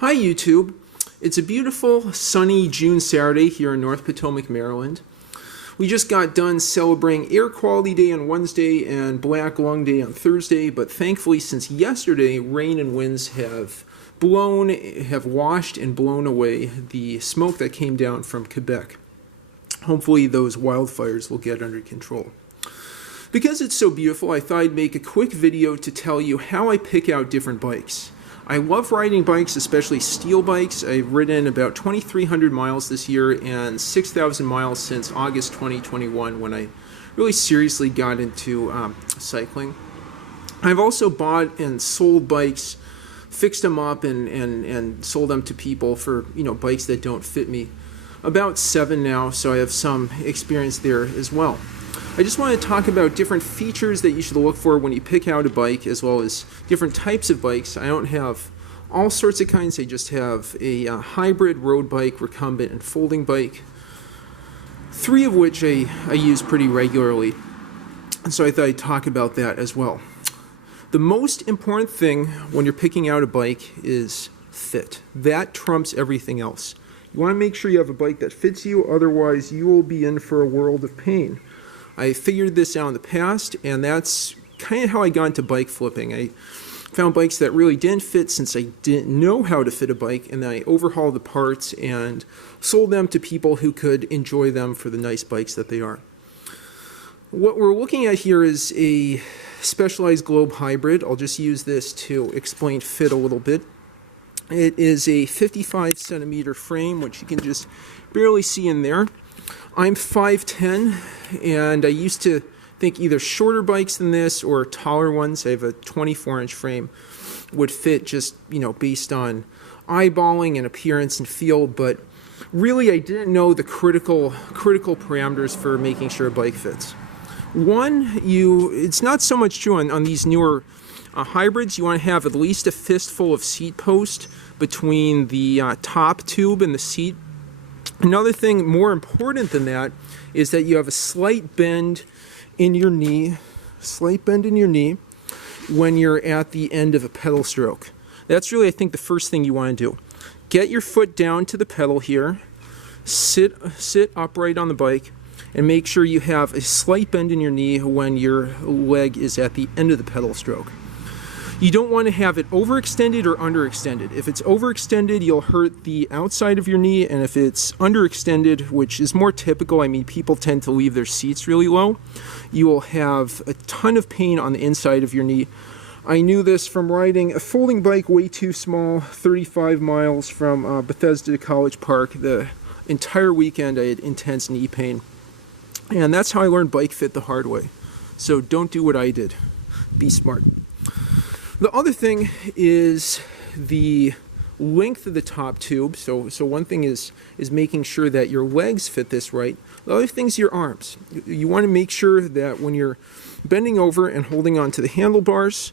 Hi YouTube. It's a beautiful sunny June Saturday here in North Potomac, Maryland. We just got done celebrating Air Quality Day on Wednesday and Black Lung Day on Thursday, but thankfully since yesterday rain and winds have washed and blown away the smoke that came down from Quebec. Hopefully those wildfires will get under control. Because it's so beautiful, I thought I'd make a quick video to tell you how I pick out different bikes. I love riding bikes, especially steel bikes. I've ridden about 2,300 miles this year and 6,000 miles since August 2021 when I really seriously got into cycling. I've also bought and sold bikes, fixed them up and sold them to people for bikes that don't fit me. About 7 now, so I have some experience there as well. I just want to talk about different features that you should look for when you pick out a bike, as well as different types of bikes. I don't have all sorts of kinds. I just have a hybrid road bike, recumbent, and folding bike, 3 of which I use pretty regularly. And so I thought I'd talk about that as well. The most important thing when you're picking out a bike is fit. That trumps everything else. You want to make sure you have a bike that fits you, otherwise you will be in for a world of pain. I figured this out in the past, and that's kind of how I got into bike flipping. I found bikes that really didn't fit since I didn't know how to fit a bike, and then I overhauled the parts and sold them to people who could enjoy them for the nice bikes that they are. What we're looking at here is a Specialized Globe hybrid. I'll just use this to explain fit a little bit. It is a 55 centimeter frame, which you can just barely see in there. I'm 5'10", and I used to think either shorter bikes than this or taller ones. I have a 24-inch frame, would fit just, based on eyeballing and appearance and feel, but really I didn't know the critical parameters for making sure a bike fits. One, it's not so much true on these newer hybrids. You want to have at least a fistful of seat post between the top tube and the seat. Another thing more important than that is that you have a slight bend in your knee when you're at the end of a pedal stroke. That's really, I think, the first thing you want to do. Get your foot down to the pedal here, sit upright on the bike, and make sure you have a slight bend in your knee when your leg is at the end of the pedal stroke. You don't want to have it overextended or underextended. If it's overextended, you'll hurt the outside of your knee, and if it's underextended, which is more typical, people tend to leave their seats really low, you will have a ton of pain on the inside of your knee. I knew this from riding a folding bike way too small, 35 miles from Bethesda to College Park. The entire weekend I had intense knee pain. And that's how I learned bike fit the hard way. So don't do what I did. Be smart. The other thing is the length of the top tube. So one thing is making sure that your legs fit this right. The other thing is your arms. You want to make sure that when you're bending over and holding on to the handlebars,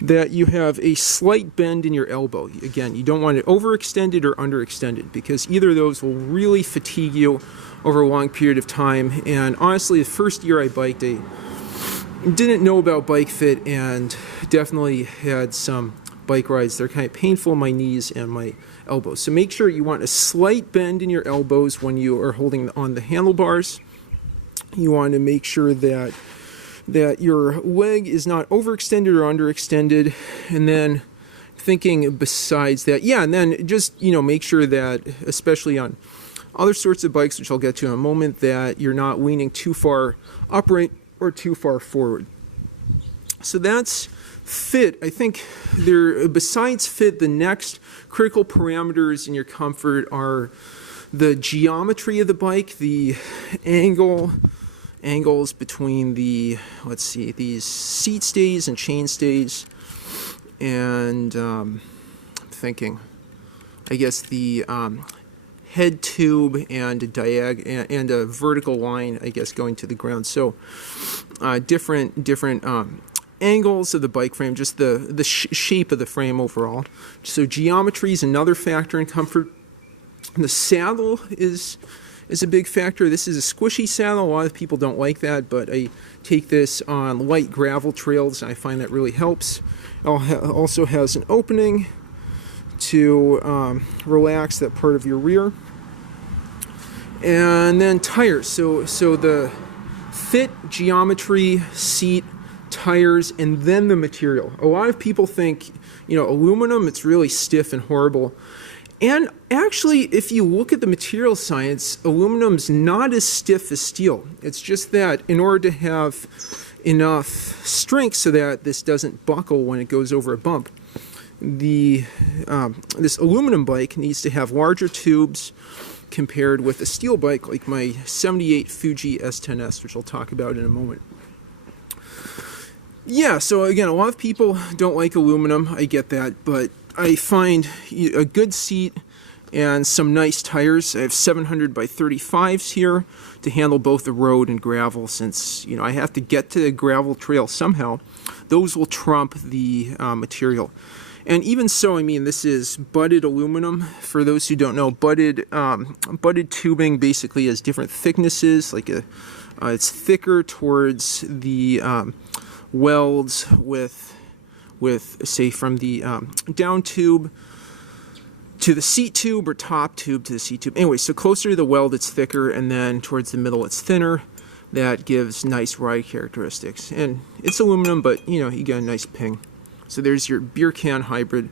that you have a slight bend in your elbow. Again, you don't want it overextended or underextended, because either of those will really fatigue you over a long period of time. And honestly, the first year I biked, I didn't know about bike fit and definitely had some bike rides that are kind of painful in my knees and my elbows. So make sure you want a slight bend in your elbows when you are holding on the handlebars. You want to make sure that your leg is not overextended or underextended. And then thinking besides that, and then just, make sure that, especially on other sorts of bikes, which I'll get to in a moment, that you're not leaning too far upright or too far forward. So that's fit. I think besides fit, the next critical parameters in your comfort are the geometry of the bike, the angles between these seat stays and chain stays, and thinking, I guess the head tube and a vertical line, I guess, going to the ground. So different angles of the bike frame, just the shape of the frame overall. So geometry is another factor in comfort. The saddle is a big factor. This is a squishy saddle. A lot of people don't like that, but I take this on light gravel trails, and I find that really helps. It also has an opening to relax that part of your rear. And then tires. So the fit, geometry, seat, tires, and then the material. A lot of people think, aluminum, it's really stiff and horrible. And actually, if you look at the material science, aluminum's not as stiff as steel. It's just that in order to have enough strength so that this doesn't buckle when it goes over a bump, this aluminum bike needs to have larger tubes compared with a steel bike like my 78 Fuji S10S, which I'll talk about in a moment. Yeah, so again, a lot of people don't like aluminum, I get that, but I find a good seat and some nice tires. I have 700 by 35s here to handle both the road and gravel, since I have to get to the gravel trail somehow. Those will trump the material. And even so, this is butted aluminum. For those who don't know, butted tubing basically has different thicknesses. It's thicker towards the welds with say from the down tube to the seat tube, or top tube to the seat tube. Anyway, so closer to the weld it's thicker, and then towards the middle it's thinner. That gives nice ride characteristics. And it's aluminum, but you get a nice ping. So there's your beer can hybrid.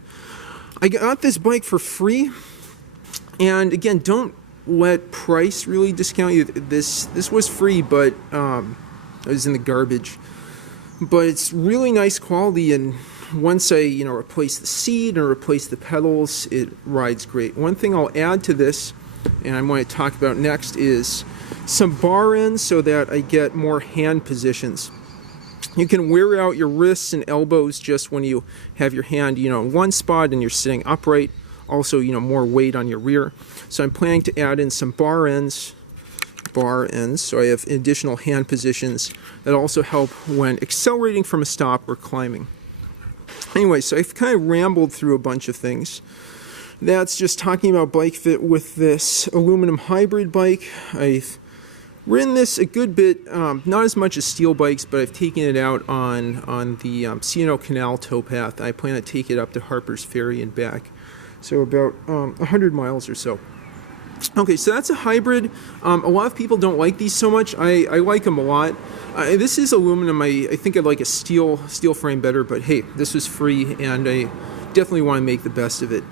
I got this bike for free, and again, don't let price really discount you. This was free, but it was in the garbage. But it's really nice quality, and once I replace the seat and replace the pedals, it rides great. One thing I'll add to this, and I'm going to talk about next, is some bar ends so that I get more hand positions. You can wear out your wrists and elbows just when you have your hand, in one spot and you're sitting upright. Also, more weight on your rear. So I'm planning to add in some bar ends, so I have additional hand positions that also help when accelerating from a stop or climbing. Anyway, so I've kind of rambled through a bunch of things. That's just talking about bike fit with this aluminum hybrid bike. I've ridden this a good bit, not as much as steel bikes, but I've taken it out on the C&O Canal towpath. I plan to take it up to Harper's Ferry and back, so about 100 miles or so. Okay, so that's a hybrid. A lot of people don't like these so much. I like them a lot. This is aluminum. I think I'd like a steel frame better, but hey, this was free, and I definitely want to make the best of it.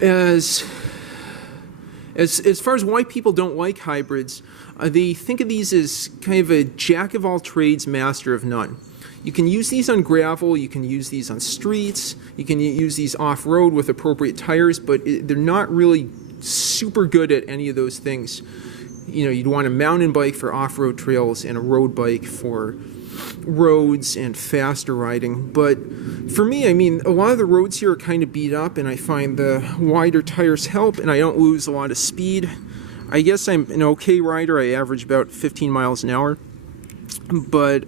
As far as why people don't like hybrids, they think of these as kind of a jack of all trades, master of none. You can use these on gravel, you can use these on streets, you can use these off-road with appropriate tires, but they're not really super good at any of those things. You'd want a mountain bike for off-road trails and a road bike for roads and faster riding. But for me, a lot of the roads here are kind of beat up, and I find the wider tires help, and I don't lose a lot of speed. I guess I'm an okay rider. I average about 15 miles an hour. But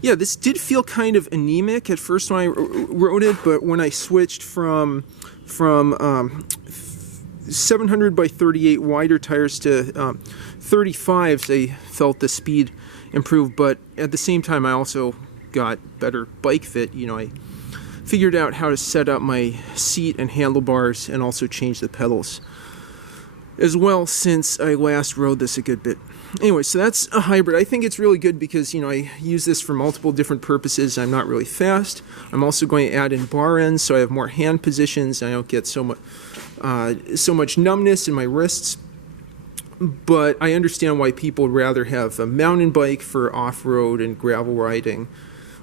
yeah, this did feel kind of anemic at first when I rode it, but when I switched from 700 by 38 wider tires to 35s, I felt the speed improve, but at the same time I also got better bike fit. I figured out how to set up my seat and handlebars and also change the pedals as well since I last rode this a good bit. Anyway, so that's a hybrid. I think it's really good because I use this for multiple different purposes. I'm not really fast. I'm also going to add in bar ends so I have more hand positions and I don't get so much numbness in my wrists. But I understand why people would rather have a mountain bike for off-road and gravel riding,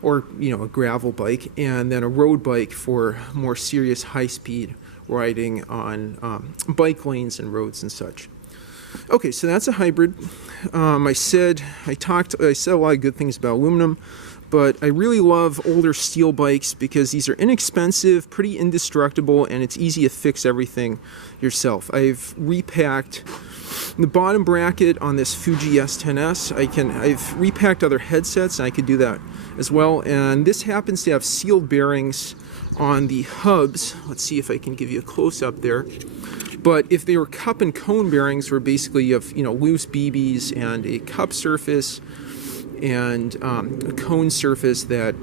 or a gravel bike, and then a road bike for more serious high-speed riding on bike lanes and roads and such. Okay, so that's a hybrid. I said a lot of good things about aluminum, but I really love older steel bikes because these are inexpensive, pretty indestructible, and it's easy to fix everything yourself. I've repacked the bottom bracket on this Fuji S10S. I've repacked other headsets, and I could do that as well. And this happens to have sealed bearings on the hubs. Let's see if I can give you a close-up there. But if they were cup and cone bearings, where basically you have loose BBs and a cup surface and a cone surface that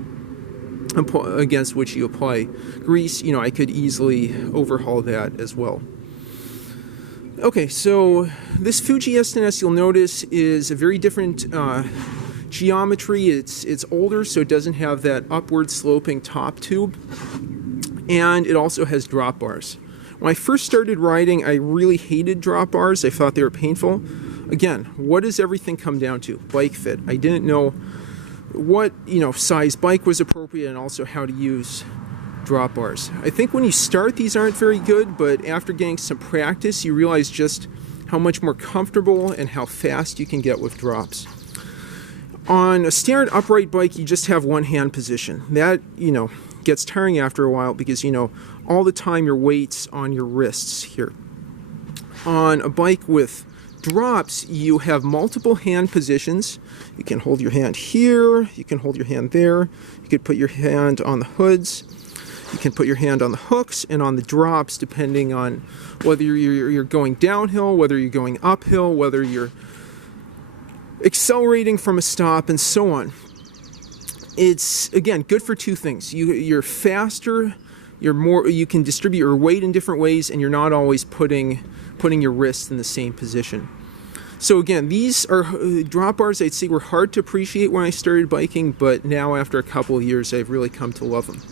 against which you apply grease, I could easily overhaul that as well. Okay, so this Fuji S10S, you'll notice, is a very different geometry. It's older, so it doesn't have that upward sloping top tube, and it also has drop bars. When I first started riding, I really hated drop bars. I thought they were painful. Again, what does everything come down to? Bike fit. I didn't know what size bike was appropriate and also how to use drop bars. I think when you start, these aren't very good, but after getting some practice, you realize just how much more comfortable and how fast you can get with drops. On a standard upright bike, you just have one hand position. That, gets tiring after a while because, all the time your weight's on your wrists here. On a bike with drops, you have multiple hand positions. You can hold your hand here, you can hold your hand there, you could put your hand on the hoods, you can put your hand on the hooks and on the drops, depending on whether you're going downhill, whether you're going uphill, whether you're accelerating from a stop, and so on. It's, again, good for two things. You're faster, you can distribute your weight in different ways, and you're not always putting your wrists in the same position. So again, these are drop bars I'd say were hard to appreciate when I started biking, but now after a couple of years I've really come to love them.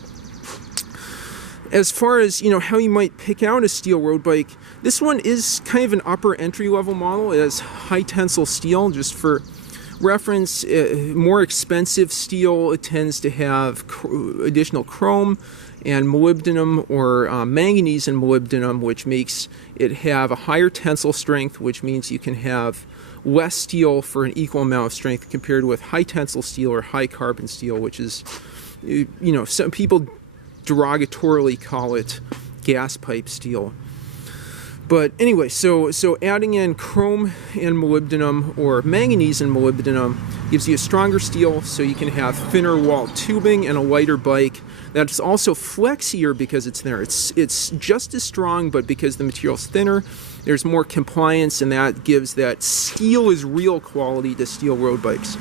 As far as how you might pick out a steel road bike, this one is kind of an upper entry-level model. It has high tensile steel. Just for reference, more expensive steel, it tends to have additional chrome and molybdenum, or manganese and molybdenum, which makes it have a higher tensile strength, which means you can have less steel for an equal amount of strength compared with high tensile steel or high carbon steel, which is, some people derogatorily call it gas pipe steel. But anyway, so adding in chrome and molybdenum, or manganese and molybdenum, gives you a stronger steel, so you can have thinner wall tubing and a lighter bike. That's also flexier because it's thinner. It's just as strong, but because the material's thinner, there's more compliance, and that gives that steel is real quality to steel road bikes.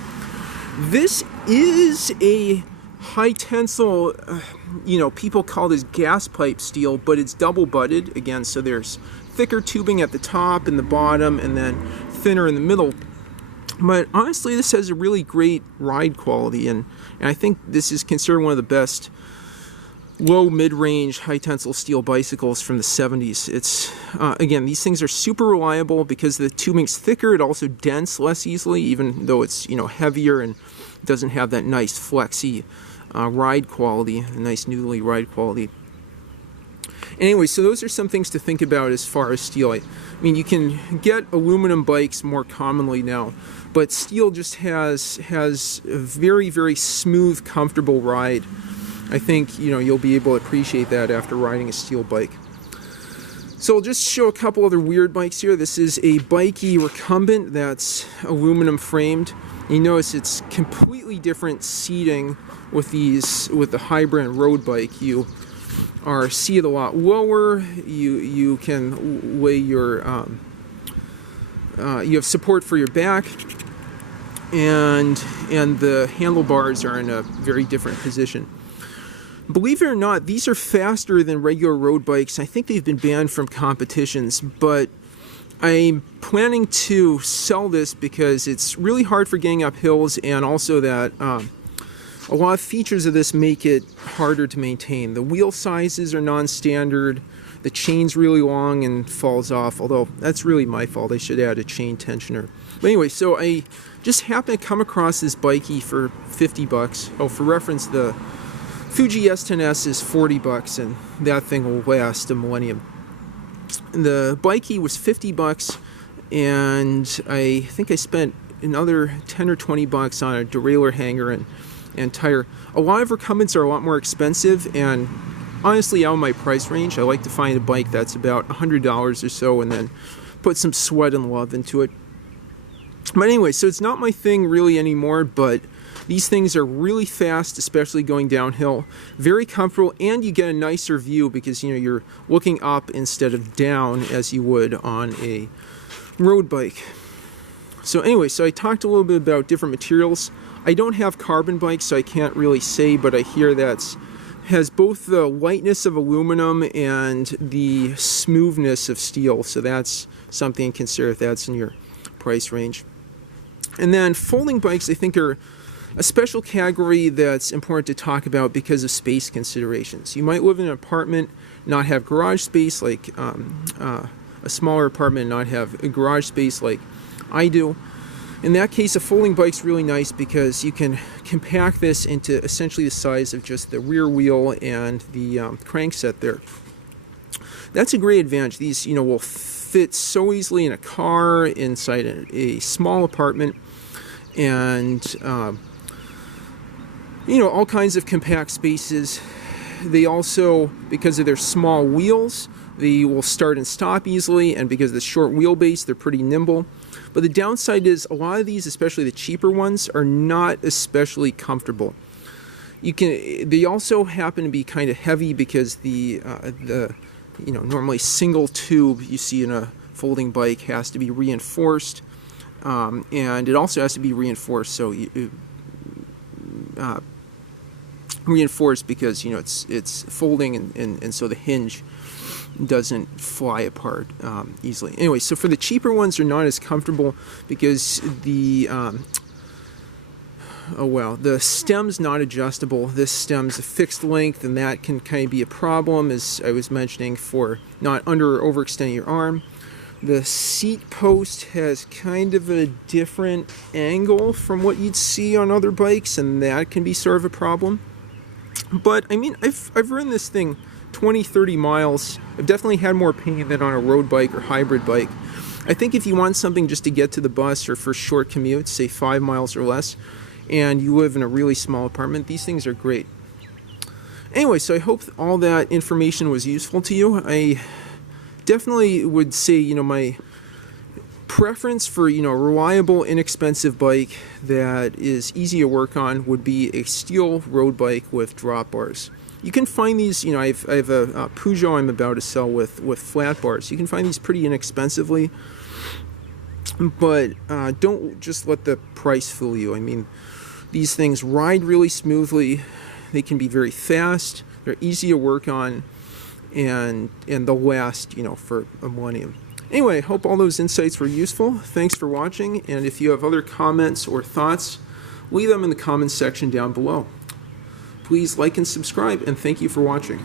This is a high tensile, people call this gas pipe steel, but it's double butted again, so there's thicker tubing at the top and the bottom, and then thinner in the middle. But honestly, this has a really great ride quality, and I think this is considered one of the best low mid-range high tensile steel bicycles from the 70s. It's again, these things are super reliable because the tubing's thicker. It also dents less easily, even though it's heavier and doesn't have that nice flexy ride quality, a nice noodly ride quality. Anyway, so those are some things to think about as far as steel. I mean, you can get aluminum bikes more commonly now, but steel just has a very, very smooth, comfortable ride. I think you'll be able to appreciate that after riding a steel bike. So I'll just show a couple other weird bikes here. This is a Bikey recumbent that's aluminum framed. You notice it's completely different seating with the hybrid road bike. You are seated a lot lower. You can lay your you have support for your back, and the handlebars are in a very different position. Believe it or not, these are faster than regular road bikes. I think they've been banned from competitions, but I'm planning to sell this because it's really hard for getting up hills, and also that a lot of features of this make it harder to maintain. The wheel sizes are non-standard, the chain's really long and falls off, although that's really my fault. I should add a chain tensioner. But anyway, so I just happened to come across this Bikey for 50 bucks. Oh, for reference, the Fuji S10S is 40 bucks, and that thing will last a millennium. The Bikey was 50 bucks, and I think I spent another 10 or 20 bucks on a derailleur hanger and tire. A lot of recumbents are a lot more expensive, and honestly out of my price range. I like to find a bike that's about $100 or so and then put some sweat and love into it. But anyway, so it's not my thing really anymore, but these things are really fast, especially going downhill, very comfortable, and you get a nicer view because you're looking up instead of down as you would on a road bike. So anyway, so I talked a little bit about different materials. I don't have carbon bikes, so I can't really say, but I hear that's has both the lightness of aluminum and the smoothness of steel, so that's something to consider if that's in your price range. And then folding bikes, I think, are a special category that's important to talk about because of space considerations. You might live in an apartment, not have garage space like a smaller apartment, not have a garage space like I do. In that case, a folding bike's really nice because you can compact this into essentially the size of just the rear wheel and the crankset there. That's a great advantage. These, will fit so easily in a car, inside a small apartment, and all kinds of compact spaces. They also, because of their small wheels, they will start and stop easily, and because of the short wheelbase, they're pretty nimble. But the downside is a lot of these, especially the cheaper ones, are not especially comfortable. They also happen to be kind of heavy because the normally single tube you see in a folding bike has to be reinforced, and it also has to be reinforced reinforced because it's folding, and so the hinge doesn't fly apart easily. Anyway, so for the cheaper ones, they're not as comfortable because the stem's not adjustable. This stem's a fixed length, and that can kind of be a problem, as I was mentioning, for not under or overextending your arm. The seat post has kind of a different angle from what you'd see on other bikes, and that can be sort of a problem. But I mean, I've ridden this thing 20-30 miles. I've definitely had more pain than on a road bike or hybrid bike. I think if you want something just to get to the bus or for short commutes, say 5 miles or less, and you live in a really small apartment, these things are great. Anyway, so I hope all that information was useful to you. I definitely would say, my preference for, a reliable, inexpensive bike that is easy to work on would be a steel road bike with drop bars. You can find these, I have a Peugeot I'm about to sell with flat bars. You can find these pretty inexpensively, but don't just let the price fool you. I mean, these things ride really smoothly. They can be very fast. They're easy to work on, and they'll last, for a millennium. Anyway, I hope all those insights were useful. Thanks for watching, and if you have other comments or thoughts, leave them in the comments section down below. Please like and subscribe, and thank you for watching.